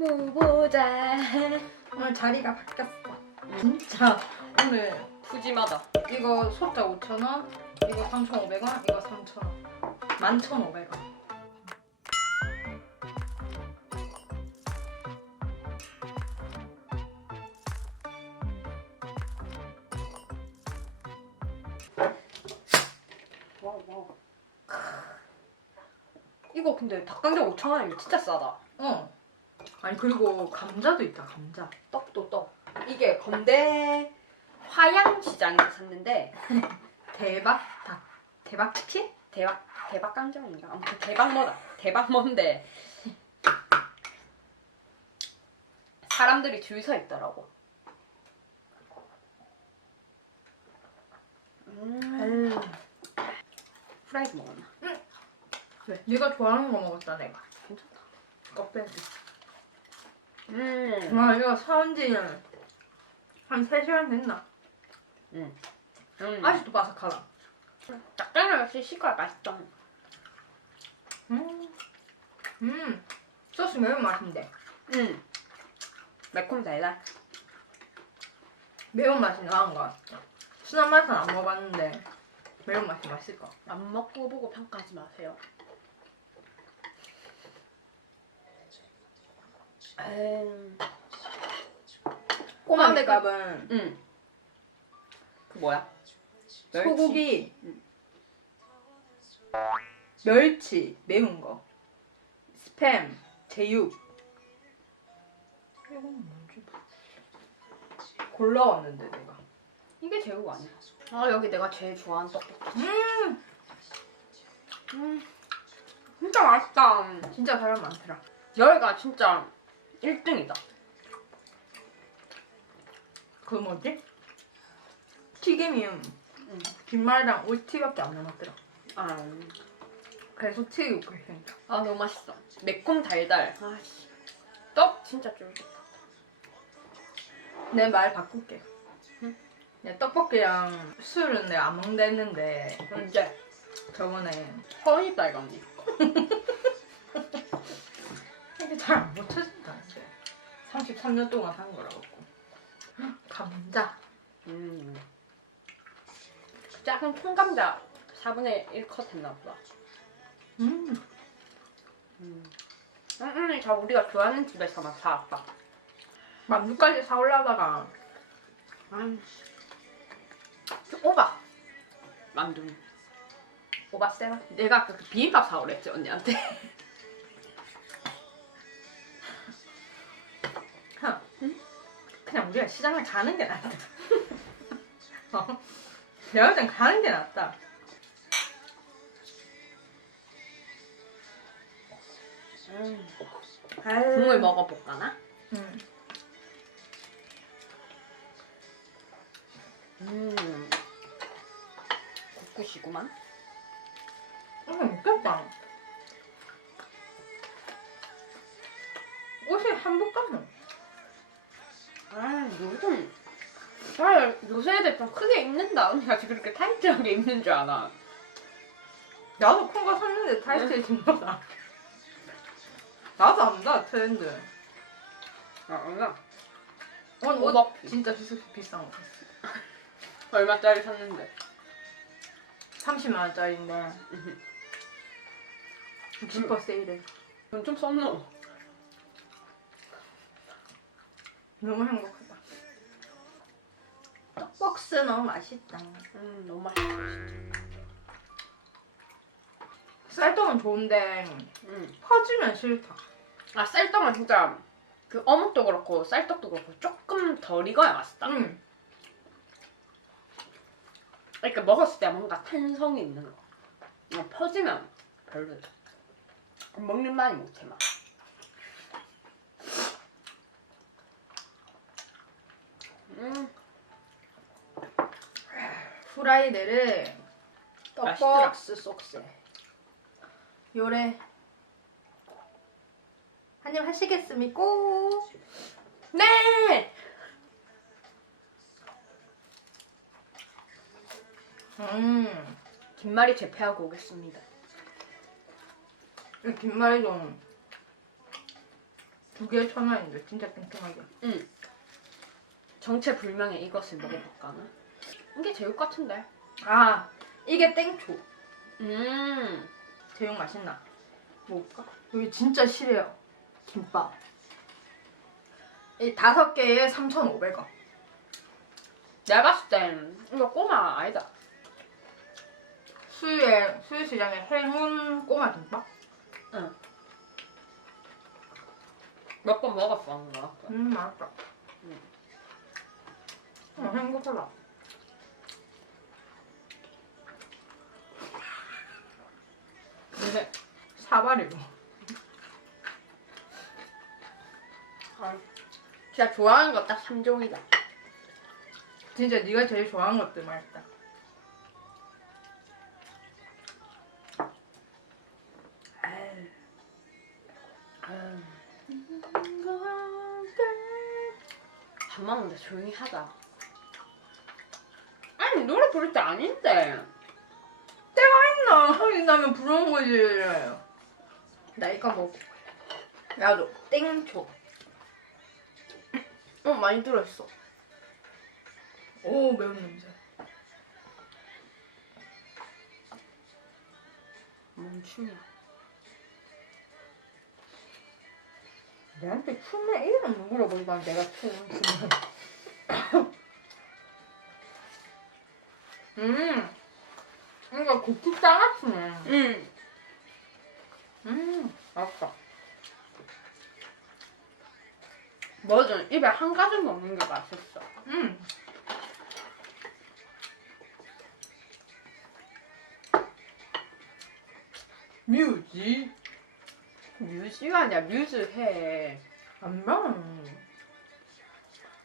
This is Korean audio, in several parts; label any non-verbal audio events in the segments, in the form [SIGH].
무보자. 오늘 자리가 바뀌었어. 진짜 오늘 푸짐하다. 이거 소자 5,000원, 이거 3,500원, 이거 3,000원. 11,500원. 와우 와우. 이거 근데 닭강정 5천 원이면 진짜 싸다. 어. 아니 그리고 감자도 있다 감자. 떡도 떡. 이게 건대 화양 시장에서 샀는데 [LAUGHS] 대박 닭. 대박 치킨? 대박 대박 강정인가? 아무튼 대박 뭐다. 대박 뭔데 사람들이 줄 서 있더라고. 음, 음. 프라이드 먹었나? 왜? 네가 좋아하는 거 먹었다 내가. 괜찮다. 껍데기. 음, 와 이거 사온 지는 한 3시간 됐나? 음. 아직도 바삭하다. 닭강정 역시 시가 맛있다. 음. 음. 소스 매운 맛인데. 음, 매콤 달달. 매운 맛이 나은 것 같아. 순한 맛은 안 먹어봤는데 매운 맛이 맛있을 것 같아. 안 먹고 보고 평가하지 마세요. 에이, 꼬마대 값은 응. 그 뭐야? 멸치? 소고기, 응. 멸치 매운 거, 스팸, 제육. 뭔지 골라왔는데 내가. 이게 제육 아니야? 아 여기 내가 제일 좋아하는 떡볶이. 음 음, 진짜 맛있다. 진짜 사람 많더라. 여기가 진짜 1등이다. 그 뭐지? 튀김이யும் 응. 김말이랑 오이티밖에 안 남았더라. 아, 그래서 튀기고 그랬으니까. 아 너무 맛있어. 매콤 달달. 아씨. 떡 진짜 쫄깃. 내 말 바꿀게. 응? 내 떡볶이랑 술은 내가 안 먹는다 했는데 언제? 저번에 허니 빨간 니. [LAUGHS] 이게 잘안 이제 33년 동안 산 거라고 감자 음. 작은 통감자 4분의 1컷 했나 보다. 음 음. 음, 저 우리가 좋아하는 집에서만 사왔다. 만두까지 사올라다가 음. 오바. 만두. 오바 세라 내가 아까 그 비빔밥 사오랬지 언니한테. 우리가 시장을 가는 게 낫다 [LAUGHS] 어? 내가 볼땐 가는 게 낫다 음. 아유. 국물 먹어볼까나? 음. 음. 국굿이구만. 음, 웃겼다 옷이 한복 같노 아 요즘 아 요새 애들 좀 크게 입는다. 언니가 지금 그렇게 타이트하게 입는 줄 아나. 나도 큰 거 샀는데 타이트해 진 거다 나도 안다 트렌드 아 얼마? 오늘 옷 오버핏. 진짜 비싼 거 샀어 [LAUGHS] 얼마짜리 샀는데? 30만 원짜리인데 음. 60% 세일해 이건 좀 썸노. 너무 행복하다 떡볶스 너무 맛있다 음 너무 맛있어 진짜. 쌀떡은 좋은데 음. 퍼지면 싫다 아 쌀떡은 진짜 그 어묵도 그렇고 쌀떡도 그렇고 조금 덜 익어야 맛있다. 응. 그러니까 먹었을 때 뭔가 탄성이 있는 거. 퍼지면 별로다. 먹는 많이 못해 막. 음, 후라이드를. 떡볶스 속세 요래 한 입 하시겠습니까? 네. 음, 김말이 재패하고 오겠습니다. 이 김말이 좀 두 개에 천 원인데 진짜 뚱뚱하게. 응. 정체불명의 이것을 먹어볼까나? 이게 제육 같은데. 아 이게 땡초. 음. 제육 맛있나? 먹을까? 여기 진짜 실해요. 김밥. 이 다섯 개에 3,500원. 내가 봤을 땐 이거 꼬마 아니다. 수유에 수유시장에 행운 꼬마 김밥? 몇 번 먹었어, 안 먹었어. 음 맛있다. 음. 어, 행복하다. 근데 사발이고. 아, 진짜 좋아하는 거 딱 3종이다. 진짜 네가 제일 좋아하는 것들 맛있다. 밥 먹는데 조용히 하자. 노래 부를 때 아닌데. 나 흥이 나면 부러운 거지. 나 이거 먹고. 나도 땡초. 어 많이 들어있어. 오 매운 냄새. 뭔 춤이야? 내한테 춤의 이름 물어보니까 내가 춤. [LAUGHS] 음. 이거 고추 장아찌네. 응. 음. 맛있다. 뭐든 입에 한 가지 먹는 게 맛있어. 음. 뮤지? 뮤즈가 아니야 뮤즈해. 안 봐.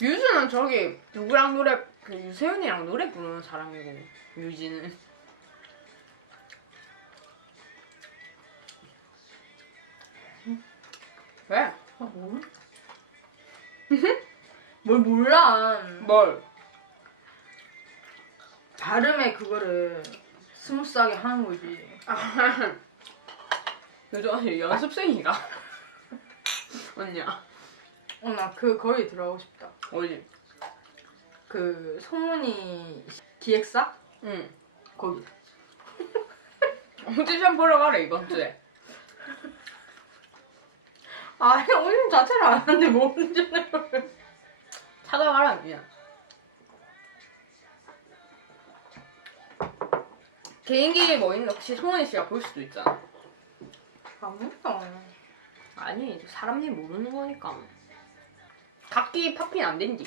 뮤즈는 저기 누구랑 노래 그 유세윤이랑 노래 부르는 사람이고 뮤지는 왜? 아, 뭘? [LAUGHS] 뭘 몰라. 뭘? 발음에 그거를 스무스하게 하는 거지. 아, [LAUGHS] 요즘 연습생이가 [LAUGHS] 언니야 어, 나 그 거기 들어가고 싶다. 어디? 그 송은이 기획사? 응. 거기. [LAUGHS] 오디션 보러 가래 이번 주에. 아니, 오디션 자체를 안 하는데 뭐 오디션을. 찾아가라 그냥 개인기 뭐 있는 혹시 송은이 씨가 볼 수도 있잖아. 아무것도 아니 사람 일 모르는 거니까. 각기 팝핀 안 된디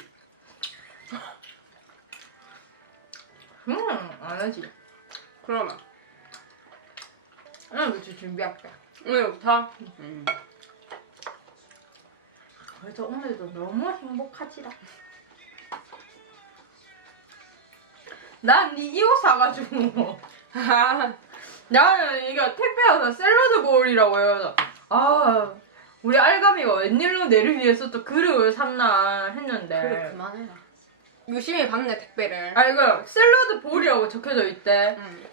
응, 안 하지. 그러면 응, 그치, 준비할게. 오늘부터 음. 그래서 오늘도 너무 행복하지라. 난네 이거 사가지고. [LAUGHS] 나는 이거 택배 와서 샐러드 볼이라고 해서 아 우리 알감이가 웬일로 내를 위해서 또 그릇을 샀나 했는데 그래 그만해라 유심히 받네 택배를. 아 이거 샐러드 볼이라고 적혀져 있대. 응.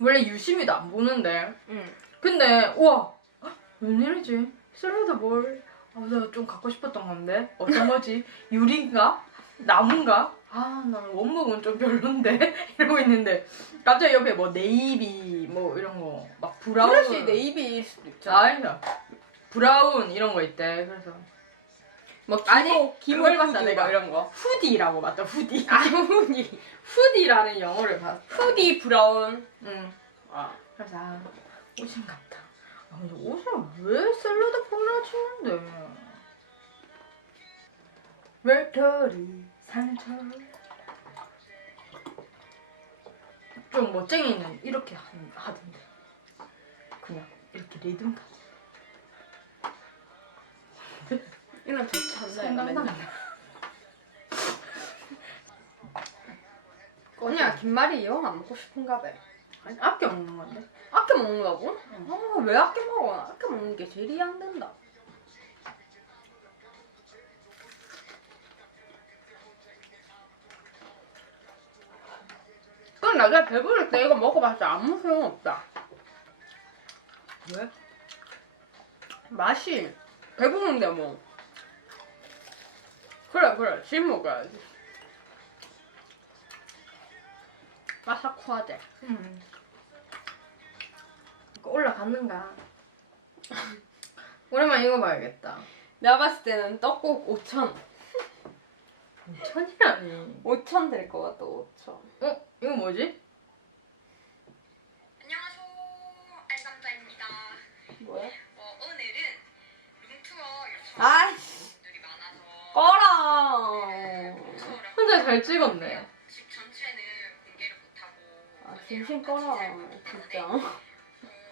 원래 유심히도 안 보는데. 응. 근데 우와! 헉, 웬일이지? 샐러드 볼. 아, 내가 좀 갖고 싶었던 건데. 어떤 거지? [LAUGHS] 유리인가? 나무인가? 아 나는 원목은 좀 별론데. [LAUGHS] 이러고 있는데. 갑자기 옆에 뭐 네이비 뭐 이런 거. 막 브라운. 브러쉬 네이비일 수도 있잖아. 아니야. 브라운 이런 거 있대. 그래서 뭐 기모, 아니, 기모 그걸 봤어, 후드 내가. 막 이런 거. 후디라고 맞다 후디. 아, 후디. 후디라는 영어를 봤어. 후디 브라운. 응. 아. 그래서 아 옷인 같다 아 근데 옷을 왜 샐러드 볼을 치는데? 외톨이 상처 좀 멋쟁이는 이렇게 하, 하던데. 그냥 이렇게 리듬 타 이런 생각나 맨날. [LAUGHS] 언니야 김말이 이형 안 먹고 싶은가 봐 아니 아껴 먹는 건데 아껴 먹는다고? 아왜 아껴 먹어 아껴 먹는 게 제일 이해 안 된다 그럼 나중에 배부를 때 이거 먹어봤자 아무 소용없다 왜? 맛이 배부른데 뭐. 그래 그래 지금 먹어야지. 바삭하대. 음. 이거 올라갔는가? 오랜만에 이거 봐야겠다. 내가 봤을 때는 떡국 5천. 천이라니. 5천 될 것 같다 5천. 어? 이거 뭐지? 안녕하세요 알감자입니다. 뭐야? 어, 오늘은 룸투어 요청 아 혼자 잘 찍었네. 집 전체는 공개를 못하고 아 진심 한 꺼라 진짜. 어,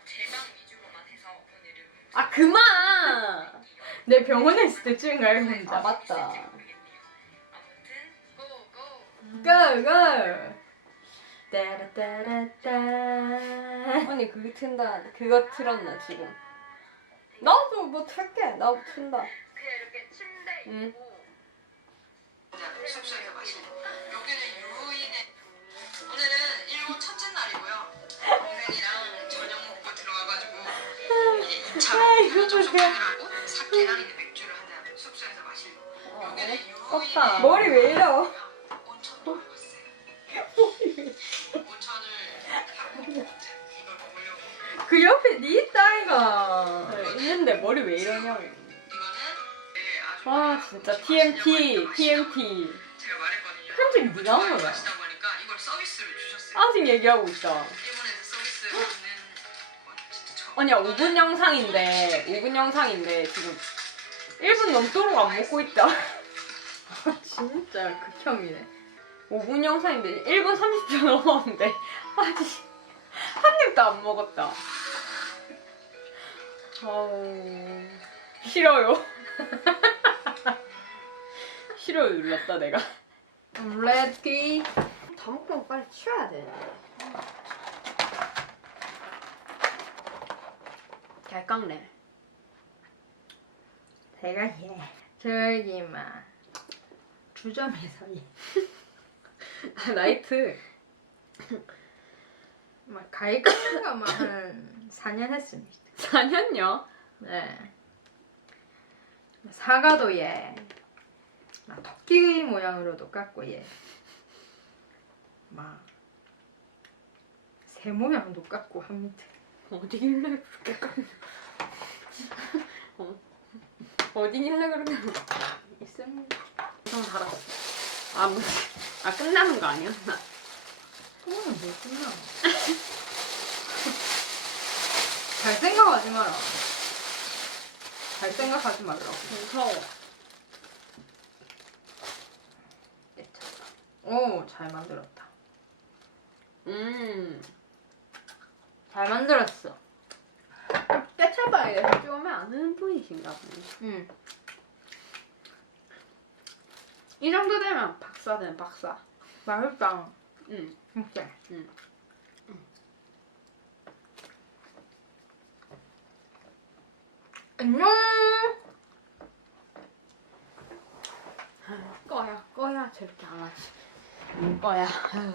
제방 위주로만 해서 오늘은 룸투어 아 그만. [LAUGHS] 내 병원에 있을 때 찍은 거야, 혼자. 아, 맞다. 아무튼 고고 go, go! 따라따라따. 언니 그거 튼다. 그거 틀었나 지금? 나도 뭐 틀게. 나도 튼다. 그냥 이렇게 침대 응. 있고 숙소에서 마시는 여기는 유인의 오늘은 일본 첫째 날이고요. 동생이랑 저녁 먹고 들어와가지고 이제 2차로 편의점 쇼핑을 사케랑 이제 맥주를 한잔 숙소에서 마시는 여기는 컸다. 유인의 머리 왜 온천을 하고 이걸 먹으려고. 그 옆에 니 있다, 이거. 있는데 머리 왜 이러냐고. 아 진짜 TMT TMT. 제가 말했거든요 편집 네가 한 거야. 마시다 보니까 이걸 서비스를 주셨어요 아직 얘기하고 있다. 일본에서 서비스 받는 건 진짜 처음. 아니야 5분 영상인데 5분 영상인데 지금 1분 넘도록 안 먹고 있다. [LAUGHS] 진짜 극혐이네. 5분 영상인데 1분 30초 넘었는데 아직 한 입도 안 먹었다. 아우 싫어요. 싫어요 눌렀다 내가. 레디. 다 먹고 빨리 치워야 되는데. 잘 깎네. 제가 예. 저기만 주점에서 예. 아, 나이트. 막 가이카가 막한 4년 했습니다. 4년요? 네. 사과도 예. 막 토끼 모양으로도 깎고 예. 막새 모양도 깎고 합니다. 어디길래 그렇게 깎는 어. 어디길래 그렇게 있습니다. 좀 달았어. 아, 뭐, 아, 끝나는 거 아니었나? 그거는 뭐 끝나? [LAUGHS] 잘 생각하지 마라. 잘 생각하지 말라고. 무서워. 오, 잘 만들었다. 음. 잘 만들었어. 깨쳐봐야 돼. 좀 아는 분이신가 보네. 응. 이 정도 되면 박사된 박사. 맛있다. 응. 진짜. 응. 안녕. 꺼야, 꺼야 저렇게 안 하지. 꺼야. 아유.